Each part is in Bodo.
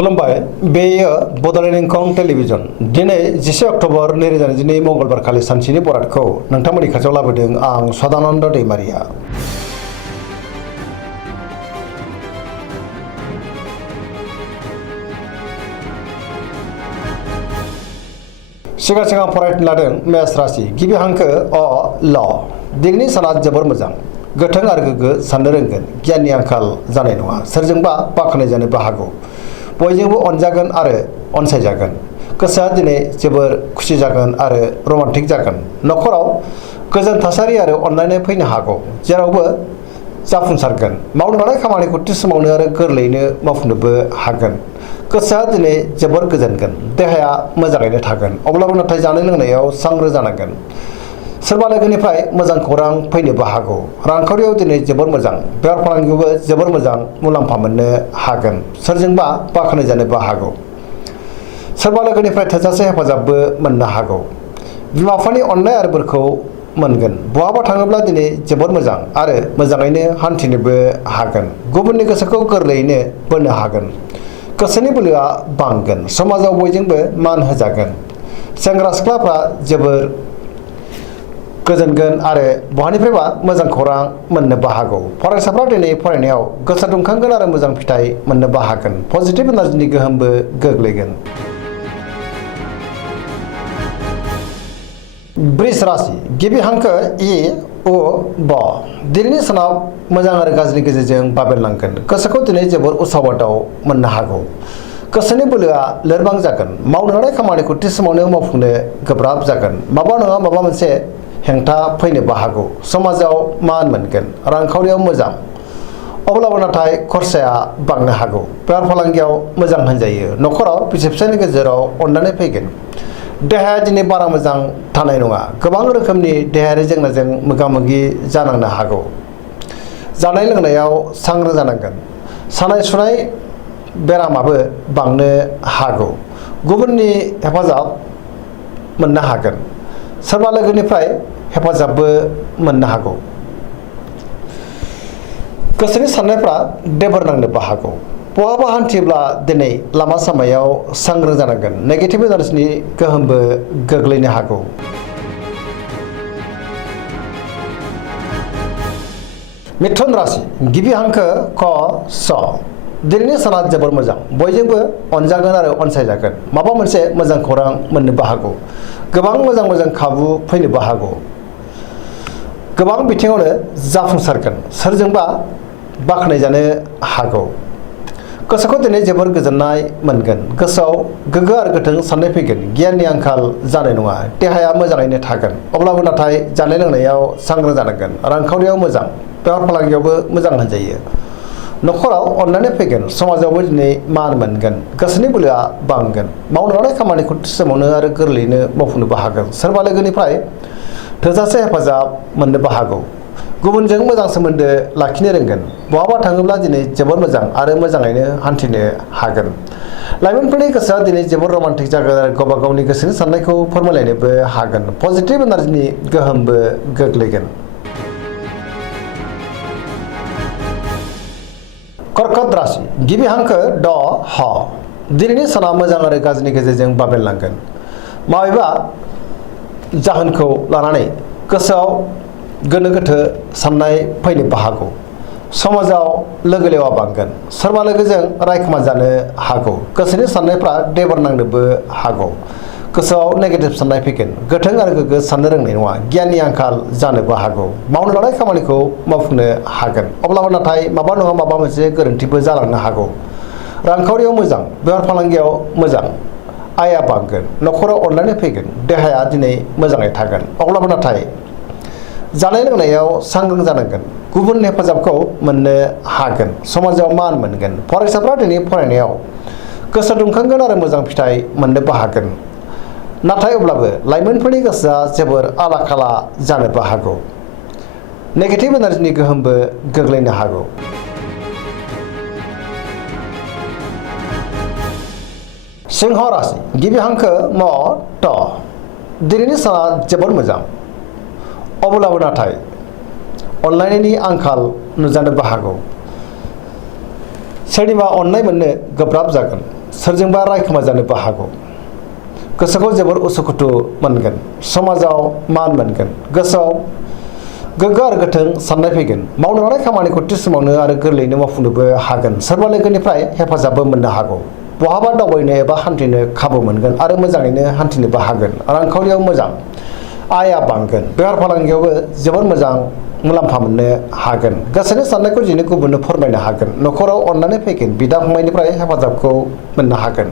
खुलुमबाय बेयो बड'लेण्ड इंखं टेलिभिजन दिनै 11 अक्ट'बर 2022 मंगलबार खालि सानसेनि बरादखौ नोंथांमोननि खाथियाव लाबोदों आं सदानन्द दैमारिया। सिगां फरायनो लादों मेष राशि गिबि हांखो अ ल दिनैनि साना जोबोर मोजां गोथों आरो गोग्गो साननो रोंगोन गियाननि आंखाल जानाय नङा सोरजोंबा बाख्नाय जानोबो हागौ बयजोंबो अनजागोन आरो अनसायजागोन गोसोआ दिनै जोबोर खुसि जागोन आरो रमान्टिक जागोन नखराव गोजोन थासारि आरो अनलायनाय फैनो हागौ जेरावबो जाफुंसारगोन मावनो लानाय खामानिखौ थि समावनो आरो गोरलैयैनो मावफुंनोबो हागोन गोसोआ दिनै जोबोर गोजोनगोन देहाया मोजाङैनो थागोन अब्लाबो नाथाय जानाय लोंनायाव सांग्रां जानांगोन सोरबा लोगोनिफ्राय मोजां खौरां फैनोबो हागौ रांखावरियाव दिनै जोबोर मोजां बेफार फालांगियावबो जोबोर मोजां मुलाम्फा मोननो हागोन सोरजोंबा बाख्नाय जानोबो हागौ सोरबा लोगोनिफ्राय थोजासे हेफाजाबबो मोननो हागौ बिमा बिफानि अननाय आरो बोरखौ मोनगोन बहाबा थाङोब्ला दिनै जोबोर मोजां आरो मोजाङैनो हान्थिनोबो हागोन गुबुननि गोसोखौ गोरलैयैनो बोनो हागोन गोसोनि बोलोआ बांगोन समाजाव बयजोंबो मान होजागोन सेंग्रा सिख्लाफ्रा जोबोर गोजोनगोन आरो बहानिफ्रायबा मोजां खौरां मोननोबो हागौ फरायसाफ्रा दिनै फरायनायाव गोसो दुंखांगोन आरो मोजां फिथाइ मोननोबो हागोन पजिटिभ एनार्जिनि गोहोमबो गोग्लैगोन। वृष राशि गिबि हांखो इ उ ब दिनैनि सानाव मोजां आरो गाज्रिनि गेजेरजों बाबेरलांगोन गोसोखौ दिनै जोबोर उसाव बादाव मोननो हागौ गोसोनि बोलोआ लोरबां जागोन मावनो लानाय खामानिखौ थि समावनो मावफुंनो गोब्राब जागोन माबा नङा माबा मोनसे हेंथा फैनोबो हागौ समाजाव मान मोनगोन रांखावरियाव मोजां अब्लाबो नाथाय खरसाया बांनो हागौ बेफार फालांगियाव मोजां होनजायो नखराव बिसि फिसायनि गेजेराव अननानै फैगोन देहाया दिनै बारा मोजां थानाय नङा गोबां रोखोमनि देहायारि जेंनाजों मोगा मोगि जानांनो हागौ जानाय लोंनायाव सांग्रां जानांगोन सानाय सुनाय बेरामाबो बांनो हागौ गुबुननि हेफाजाब मोननो हागोन सोरबा लोगोनिफ्राय हेफाजाबबो मोननो हागौ गोसोनि साननायफ्रा देबोर नांनोबो हागौ बहाबा हान्थियोब्ला दिनै लामा सामायाव सांग्रां जानांगोन नेगेटिभ एनार्जिनि गोहोमबो गोग्लैनो हागौ। मिथुन राशि गिबि हांखो क स दिनैनि साना जोबोर मोजां बयजोंबो अनजागोन आरो अनसायजागोन माबा मोनसे मोजां खौरां मोननोबो हागौ गोबां मोजां खाबु फैनोबो हागौ गोबां बिथिङावनो जाफुंसारगोन सोरजोंबा बाख्नायजानो हागौ गोसोखौ दिनै जोबोर गोजोननाय मोनगोन गोसोआव गोग्गो आरो गोथों साननाय फैगोन गियाननि आंखाल जानाय नङा देहाया मोजाङैनो थागोन अब्लाबो नाथाय जानाय लोंनायाव सांग्रां जानांगोन रांखावरियाव मोजां बेफार फालांगियावबो मोजां होनजायो नखराव अननानै फैगोन समाजावबो दिनै मान मोनगोन गोसोनि बोलोआ बांगोन मावनो लानाय खामानिखौ थि समावनो आरो गोरलैयैनो मावफुंनोबो हागोन सोरबा लोगोनिफ्राय थोजासे हेफाजाब मोननोबो हागौ गुबुनजों मोजां सोमोन्दो लाखिनो रोंगोन बहाबा थाङोब्ला दिनै जोबोर मोजां आरो मोजाङैनो हान्थिनो हागोन लाइमोनफोरनि गोसोआ दिनै जोबोर रमान्टिक जागोन आरो गावबा गावनि गोसोनि साननायखौ फोरमायलायनोबो हागोन पजिटिभ एनार्जिनि गोहोमबो गोग्लैगोन। कर्कट राशि गिबि हांखो ड ह दिनैनि साना मोजां आरो गाज्रिनि गेजेरजों बाबेरलांगोन माबेबा जाहोनखौ लानानै गोसोआव गोनो गोथो साननाय फैनोबो हागौ समाजाव लोगो लेवा बांगोन सोरबा लोगोजों रायखोमा जानो हागौ गोसोनि साननायफ्रा देबर नांनोबो हागौ गोसोआव नेगेटिभ साननाय फैगोन गोथों आरो गोग्गो साननो रोंनाय नङा गियाननि आंखाल जानोबो हागौ मावनो लानाय खामानिखौ मावफुंनो हागोन अब्लाबो नाथाय माबा नङा माबा मोनसे गोरोन्थिबो जालांनो हागौ रांखावरियाव मोजां बेफार फालांगियाव मोजां आयआ बांगोन नखराव अनलायनाय फैगोन देहाया दिनै मोजाङै थागोन अब्लाबो नाथाय जानाय लोंनायाव सांग्रां जानांगोन गुबुन हेफाजाबखौ मोननो हागोन समाजाव मान मोनगोन फरायसाफ्रा दिनै फरायनायाव गोसो दुंखांगोन आरो मोजां फिथाइ मोननोबो हागोन नाथाय अब्लाबो लाइमोनफोरनि गोसोआ जोबोर आला खाला जानोबो हागौ नेगेटिभ एनार्जिनि गोहोमबो गोग्लैनो हागौ। सिंह राशि गिबि हांखो म ट दिनैनि साना जोबोर मोजां अब्लाबो नाथाय अनलायनायनि आंखाल नुजानोबो हागौ सोरनिबा अननाय मोननो गोब्राब जागोन सोरजोंबा रायखोमा जानोबो हागौ। गोसोखौ जोबोर उसुखुथु मोनगोन, समाजाव मान मोनगोन, गोसोआव गोग्गो आरो गोथों साननाय फैगोन। मावनो लानाय खामानिखौ थि समावनो आरो गोरलैयैनो मावफुंनोबो हागोन। सोरबा लोगोनिफ्राय हेफाजाबबो मोननो हागौ। बहाबा दावबायनो एबा हान्थिनो खाबु मोनगोन आरो मोजाङैनो हान्थिनोबो हागोन। रांखावरियाव मोजां, आयआ बांगोन। बेफार फालांगियावबो जोबोर मोजां मुलाम्फा मोननो हागोन। गोसोनि साननायखौ दिनै गुबुननो फोरमायनो हागोन। न'खराव अननानै फैगोन। बिदा फंबायनिफ्राय हेफाजाबखौ मोननो हागोन।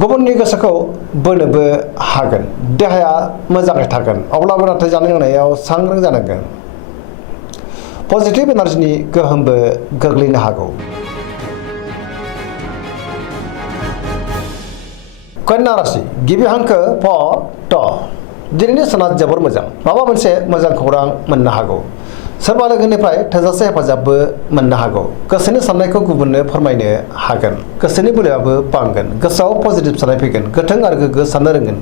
गुबुननि गोसोखौ बोनोबो हागोन। देहाया मोजाङै थागोन, अब्लाबो नाथाय जानाय लोंनायाव सांग्रां जानांगोन। पजिटिभ एनार्जिनि गोहोमबो गोग्लैनो हागौ। कन्या राशि गिबि हांखो फ ट। दिनैनि साना जोबोर मोजां। माबा मोनसे मोजां खौरां मोननो हागौ। सोरबा लोगोनिफ्राय थोजासे हेफाजाबबो मोननो हागौ। गोसोनि साननायखौ गुबुननो फोरमायनो हागोन। गोसोनि बोलोआबो बांगोन। गोसोआव पजिटिभ साननाय फैगोन। गोथों आरो गोग्गो साननो रोंगोन।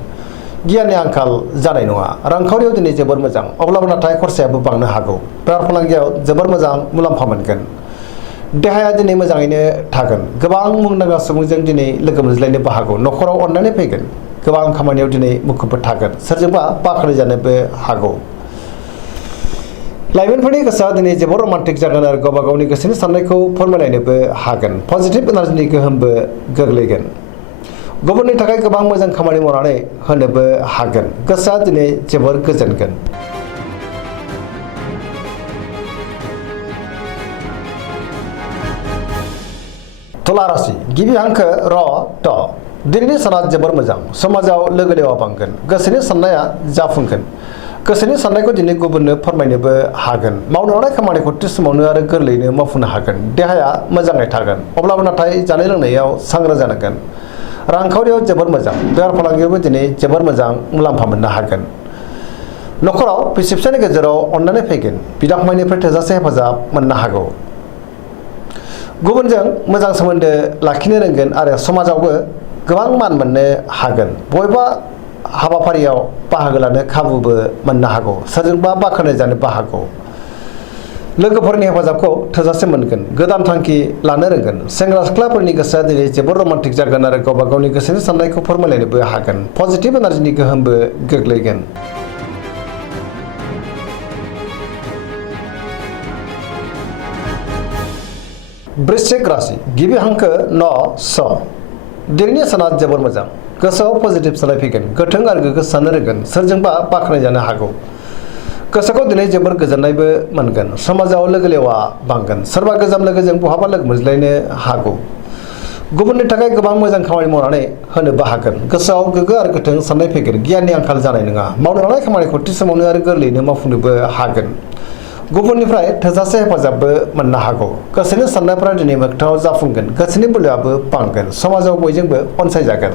गियाननि आंखाल जानाय नङा। रांखावरियाव दिनै जोबोर मोजां, अब्लाबो नाथाय खरसायाबो बांनो हागौ। बेफार फालांगियाव जोबोर मोजां मुलाम्फा मोनगोन। देहाया दिनै मोजाङैनो थागोन। गोबां मुंदांखा सुबुंजों दिनै लोगो मोनज्लायनोबो हागौ। न'खराव अननानै फैगोन। गोबां खामानियाव दिनै मुखुबबो थागोन। सोरजोंबा बाख्नायजानोबो हागौ। लाइमोनफोरनि गोसोआ दिनै जोबोर रमान्टिक जागोन आरो गावबा गावनि गोसोनि साननायखौ फोरमायलायनोबो हागोन। पजिटिभ एनार्जिनि गोहोमबो गोग्लैगोन। गुबुननि थाखाय गोबां मोजां खामानि मावनानै होनोबो हागोन। गोसोआ दिनै जोबोर गोजोनगोन। तुला राशि गिबि हांखो र ट। दिनैनि साना जोबोर मोजां। समाजाव लोगो लेवा बांगोन। गोसोनि साननाया जाफुंगोन। गोसोनि साननायखौ दिनै गुबुननो फोरमायनोबो हागोन। मावनो लानाय खामानिखौ थि समावनो आरो गोरलैयैनो मावफुंनो हागोन। देहाया मोजाङै थागोन, अब्लाबो नाथाय जानाय लोंनायाव सांग्रां जानांगोन। रांखावरियाव जोबोर मोजां। बेफार फालांगियावबो दिनै जोबोर मोजां मुलाम्फा मोननो हागोन। न'खराव बिसि फिसायनि गेजेराव अननानै फैगोन। बिदा फंबायनिफ्राय थोजासे हेफाजाब मोननो हागौ। गुबुनजों मोजां सोमोन्दो लाखिनो रोंगोन आरो समाजावबो गोबां मान मोननो हागोन। बबेबा हाबाफारियाव बाहागो लानो खाबुबो मोननो हागौ। सोरजोंबा बाख्नायजानोबो हागौ। लोगोफोरनि हेफाजाबखौ थोजासे मोनगोन। गोदान थांखि लानो रोंगोन। सेंग्रा सिख्लाफोरनि गोसोआ दिनै जोबोर रमान्टिक जागोन आरो गावबा गावनि गोसोनि साननायखौ फोरमायलायनोबो हागोन। पजिटिभ एनार्जिनि गोहोमबो गोग्लैगोन। वृश्चिक राशि गिबि हांखो न स। दिनैनि साना जोबोर मोजां। गोसोआव पजिटिभ साननाय फैगोन। गोथों आरो गोग्गो साननो रोंगोन। सोरजोंबा बाख्नायजानो हागौ। गोसोखौ दिनै जोबोर गोजोननायबो मोनगोन। समाजाव लोगो लेवा बांगोन। सोरबा गोजाम लोगोजों बहाबा लोगो मोनज्लायनो हागौ। गुबुननि थाखाय गोबां मोजां खामानि मावनानै होनोबो हागोन। गोसोआव गोग्गो आरो गोथों साननाय फैगोन। गियाननि आंखाल जानाय नङा। मावनो लानाय खामानिखौ थि समावनो आरो गोरलैयैनो मावफुंनोबो हागोन। गुबुननिफ्राय थोजासे हेफाजाबबो मोननो हागौ। गोसोनि साननायफोरा दिनै मोगथाङाव जाफुंगोन। गोसोनि बोलोआबो बांगोन। समाजाव बयजोंबो अनसायजागोन।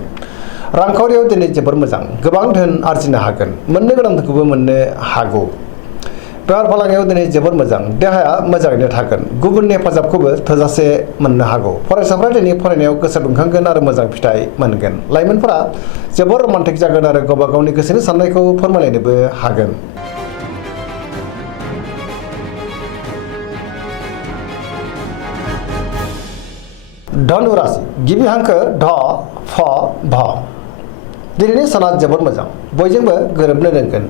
रांखावरियाव दिनै जोबोर मोजां। गोबां धोन आरजिनो हागोन। मोननो गोनांखौबो मोननो हागौ। बेफार फालांगियाव दिनै जोबोर मोजां। देहाया मोजाङैनो थागोन। गुबुननि हेफाजाबखौबो थोजासे मोननो हागौ। फरायसाफ्रा दिनै फरायनायाव गोसो दुंखांगोन आरो मोजां फिथाइ मोनगोन। लाइमोनफोरा जोबोर रमान्टिक जागोन आरो गावबा गावनि गोसोनि साननायखौ फोरमायलायनोबो हागोन। धनु राशि गिबि हांखो ध फ भ। दिनैनि साना जोबोर मोजां। बयजोंबो गोरोबनो रोंगोन।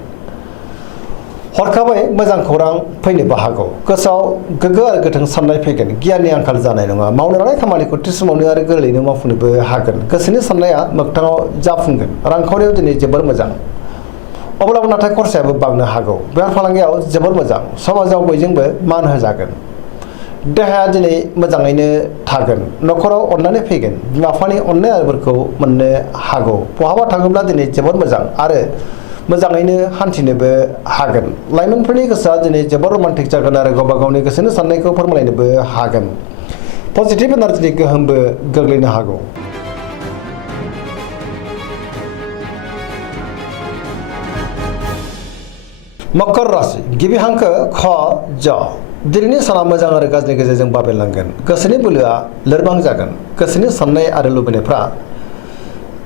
हरखाबै मोजां खौरां फैनोबो हागौ। गोसोआव गोग्गो आरो गोथों साननाय फैगोन। गियाननि आंखाल जानाय नङा। मावनो लानाय खामानिखौ थि समावनो आरो गोरलैयैनो मावफुंनोबो हागोन। गोसोनि साननाया मोगथाङाव जाफुंगोन। रांखावरियाव दिनै जोबोर मोजां, अब्लाबो नाथाय खरसायाबो बांनो हागौ। बेफार फालांगियाव जोबोर मोजां। समाजाव बयजोंबो मान होजागोन। देहाया दिनै मोजाङैनो थागोन। न'खराव अननानै फैगोन। बिमा बिफानि अननाय आरिफोरखौ मोननो हागौ। बहाबा थाङोब्ला दिनै जोबोर मोजां आरो मोजाङैनो हान्थिनोबो हागोन। लाइमोनफोरनि गोसोआ दिनै जोबोर रमान्टिक जागोन आरो गावबा गावनि गोसोनि साननायखौ फोरमायलायनोबो हागोन। पजिटिभ एनार्जिनि गोहोमबो गोग्लैनो हागौ। मकर राशि गिबि हांखो ख ज। दिनैनि साना मोजां आरो गाज्रिनि गेजेरजों बाबेनलांगोन। गोसोनि बोलोआ लोरबां जागोन। गोसोनि साननाय आरो लुबैनायफ्रा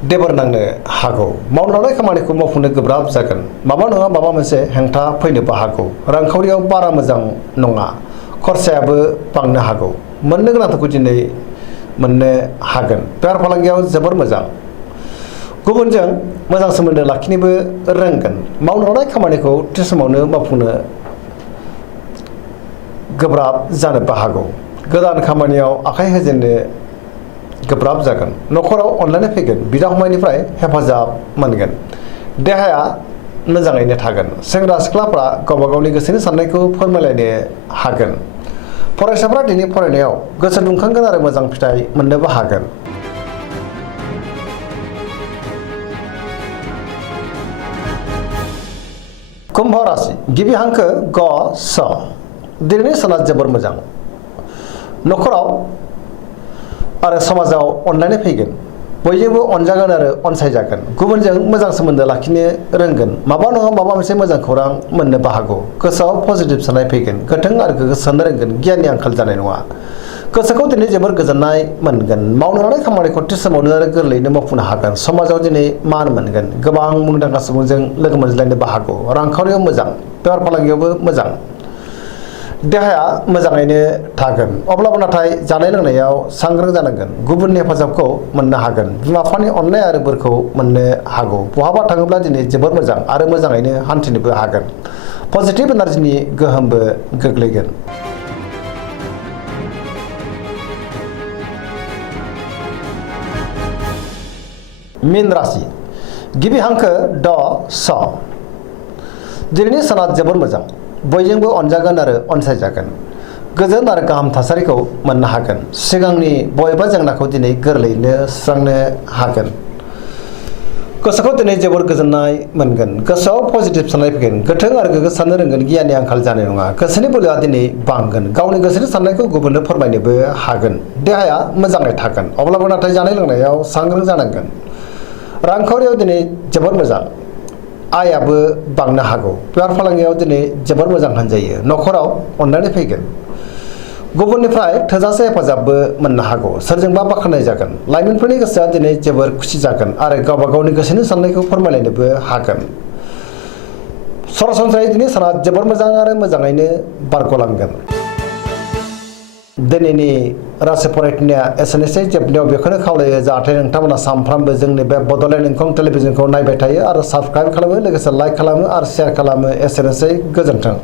देबर नांनो हागौ। मावनो लानाय खामानिखौ मावफुंनो गोब्राब जागोन। माबा नङा माबा मोनसे हेंथा फैनोबो हागौ। रांखावरियाव बारा मोजां नङा। खरसायाबो बांनो हागौ। मोननो गोनांखौ दिनै मोननो हागोन। बेफार फालांगियाव जोबोर मोजां। गुबुनजों मोजां सोमोन्दो लाखिनोबो रोंगोन। मावनो लानाय खामानिखौ थि समावनो मावफुंनो गोब्राब जानोबो हागौ। गोदान खामानियाव आखाइ होजेननो गोब्राब जागोन। न'खराव अनलायनाय फैगोन। बिदा फंबायनिफ्राय हेफाजाब मोनगोन। देहाया मोजाङैनो थागोन। सेंग्रा सिख्लाफ्रा गावबा गावनि गोसोनि साननायखौ फोरमायलायनो हागोन। फरायसाफ्रा दिनै फरायनायाव गोसो दुंखांगोन आरो मोजां फिथाइ मोननोबो हागोन। कुम्भ राशि गिबि हांखो ग स। दिनैनि साना जोबोर मोजां। न'खराव आरो समाजाव अनलायनाय फैगोन। बयजोंबो अनजागोन आरो अनसायजागोन। गुबुनजों मोजां सोमोन्दो लाखिनो रोंगोन। माबा नङा माबा मोनसे मोजां खौरां मोननोबो हागौ। गोसोआव पजिटिभ साननाय फैगोन। गोथों आरो गोग्गो साननो रोंगोन। गियाननि आंखाल जानाय नङा। गोसोखौ दिनै जोबोर गोजोननाय मोनगोन। मावनो लानाय खामानिखौ थि समावनो आरो गोरलैयैनो मावफुंनो हागोन। समाजाव दिनै मान मोनगोन। गोबां मुंदांखा सुबुंजों लोगो मोनज्लायनोबो हागौ। रांखावरियाव मोजां। बेफार फालांगियावबो मोजां। देहाया मोजाङैनो थागोन। अब्लाबो नाथाय जानाय लोंनायाव सांग्रां जानांगोन। गुबुननि हेफाजाबखौ मोननो हागोन। बिमा बिफानि अननाय आरो बोरखौ मोननो हागौ। बहाबा थाङोब्ला दिनै जोबोर मोजां आरो मोजाङैनो हान्थिनोबो हागोन। पजिटिभ एनार्जिनि गोहोमबो गोग्लैगोन। मीन राशि गिबि हांखो ड स। दिनैनि साना जोबोर मोजां। बयजोंबो अनजागोन आरो अनसायजागोन। गोजोन आरो गाहाम थासारिखौ मोननो हागोन। सिगांनि बबेबा जेंनाखौ दिनै गोरलैयैनो सुस्रांनो हागोन। गोसोखौ दिनै जोबोर गोजोननाय मोनगोन। गोसोआव पजिटिभ साननाय फैगोन। गोथों आरो गोग्गो साननो रोंगोन। गियाननि आंखाल जानाय नङा। गोसोनि बोलोआ दिनै बांगोन। गावनि गोसोनि साननायखौ गुबुननो फोरमायनोबो हागोन। देहाया मोजाङै थागोन। अब्लाबो नाथाय जानाय लोंनायाव सांग्रां जानांगोन। रांखावरियाव दिनै जोबोर मोजां। आयाबो बांनो हागौ। बेफार फालांगियाव दिनै जोबोर मोजां होनजायो। न'खराव अनलायनाय फैगोन। गुबुननिफ्राय थोजासे हेफाजाबबो मोननो हागौ। सोरजोंबा बाख्नाय जागोन। लाइमोनफोरनि गोसोआ दिनै जोबोर खुसि जागोन आरो गावबा गावनि गोसोनि साननायखौ फोरमायलायनोबो हागोन। सरासनस्रायै दिनै साना जोबोर मोजां आरो मोजाङैनो बारग'लांगोन। दिनैनि राशि फरायथिनाया एसेनोसै। जोबनायाव बेखौनो खावलायो जाहाथे नोंथांमोना सानफ्रामबो जोंनि बे बड'लेण्ड इंखं टेलिभिजनखौ नायबाय थायो आरो साबस्क्राइब खालामो, लोगोसे लाइक खालामो आरो शेयार खालामो। एसेनोसै। गोजोन्थों।